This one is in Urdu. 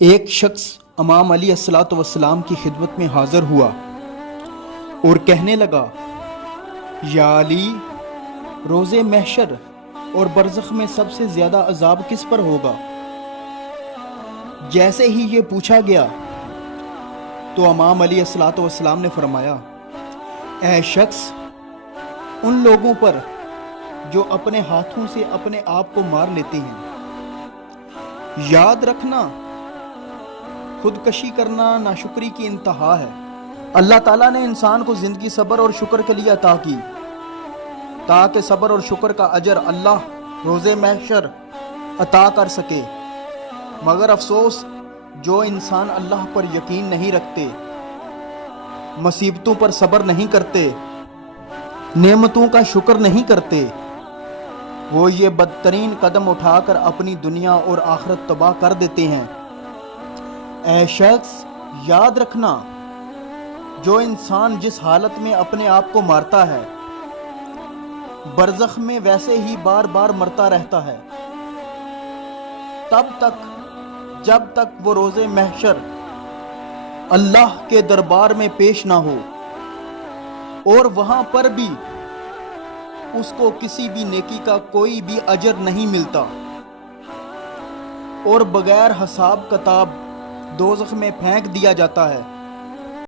ایک شخص امام علی الصلوۃ والسلام کی خدمت میں حاضر ہوا اور کہنے لگا، یا علی، روز محشر اور برزخ میں سب سے زیادہ عذاب کس پر ہوگا؟ جیسے ہی یہ پوچھا گیا تو امام علی الصلوۃ والسلام نے فرمایا، اے شخص، ان لوگوں پر جو اپنے ہاتھوں سے اپنے آپ کو مار لیتے ہیں۔ یاد رکھنا، خودکشی کرنا ناشکری کی انتہا ہے۔ اللہ تعالیٰ نے انسان کو زندگی صبر اور شکر کے لیے عطا کی تاکہ صبر اور شکر کا اجر اللہ روز محشر عطا کر سکے، مگر افسوس جو انسان اللہ پر یقین نہیں رکھتے، مصیبتوں پر صبر نہیں کرتے، نعمتوں کا شکر نہیں کرتے، وہ یہ بدترین قدم اٹھا کر اپنی دنیا اور آخرت تباہ کر دیتے ہیں۔ اے شخص، یاد رکھنا، جو انسان جس حالت میں اپنے آپ کو مارتا ہے، برزخ میں ویسے ہی بار بار مرتا رہتا ہے، تب تک جب تک وہ روز محشر اللہ کے دربار میں پیش نہ ہو، اور وہاں پر بھی اس کو کسی بھی نیکی کا کوئی بھی اجر نہیں ملتا، اور بغیر حساب کتاب دوزخ میں پھینک دیا جاتا ہے۔